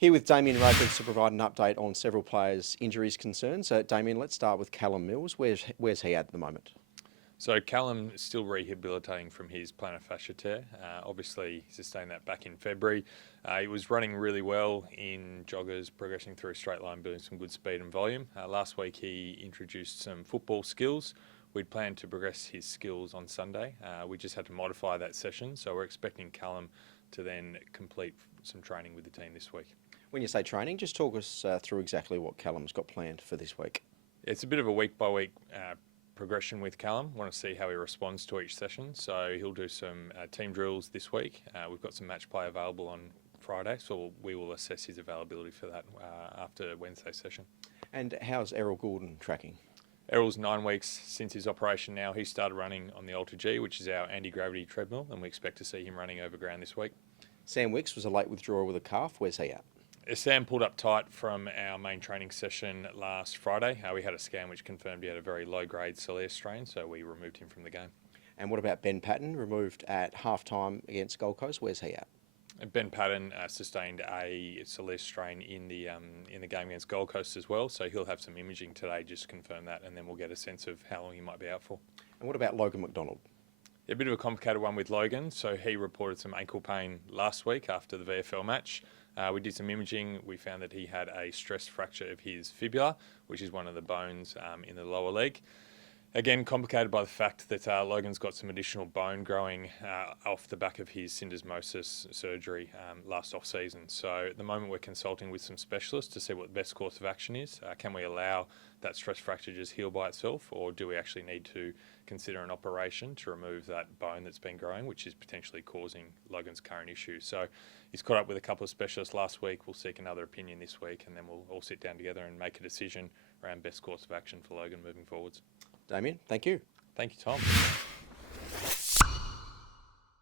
Here with Damian Raper to provide an update on several players' injuries concerns. Damian, let's start with Callum Mills. Where's he at the moment? So Callum is still rehabilitating from his plantar fascia tear. Obviously, he sustained that back in February. He was running really well in joggers, progressing through a straight line, building some good speed and volume. Last week, he introduced some football skills. We'd planned to progress his skills on Sunday. We just had to modify that session, so we're expecting Callum to then complete some training with the team this week. When you say training, just talk us through exactly what Callum's got planned for this week. It's a bit of a week-by-week progression with Callum. Want to see how he responds to each session. So he'll do some team drills this week. We've got some match play available on Friday, so we will assess his availability for that after Wednesday's session. And how's Errol Gordon tracking? Errol's 9 weeks since his operation now. He started running on the Ultra G, which is our anti-gravity treadmill, and we expect to see him running over ground this week. Sam Wicks was a late withdrawal with a calf. Where's he at? Sam pulled up tight from our main training session last Friday. We had a scan which confirmed he had a very low-grade soleus strain, so we removed him from the game. And what about Ben Patton, removed at half-time against Gold Coast? Where's he at? Ben Patton sustained a soleus strain in the game against Gold Coast as well, so he'll have some imaging today just to confirm that, and then we'll get a sense of how long he might be out for. And what about Logan McDonald? A bit of a complicated one with Logan. So he reported some ankle pain last week after the VFL match. We did some imaging. We found that he had a stress fracture of his fibula, which is one of the bones in the lower leg. Again, complicated by the fact that Logan's got some additional bone growing off the back of his syndesmosis surgery last off-season. So at the moment we're consulting with some specialists to see what the best course of action is. Can we allow that stress fracture just heal by itself, or do we actually need to consider an operation to remove that bone that's been growing, which is potentially causing Logan's current issue? So he's caught up with a couple of specialists last week. We'll seek another opinion this week, and then we'll all sit down together and make a decision around best course of action for Logan moving forwards. Damian, thank you. Thank you, Tom.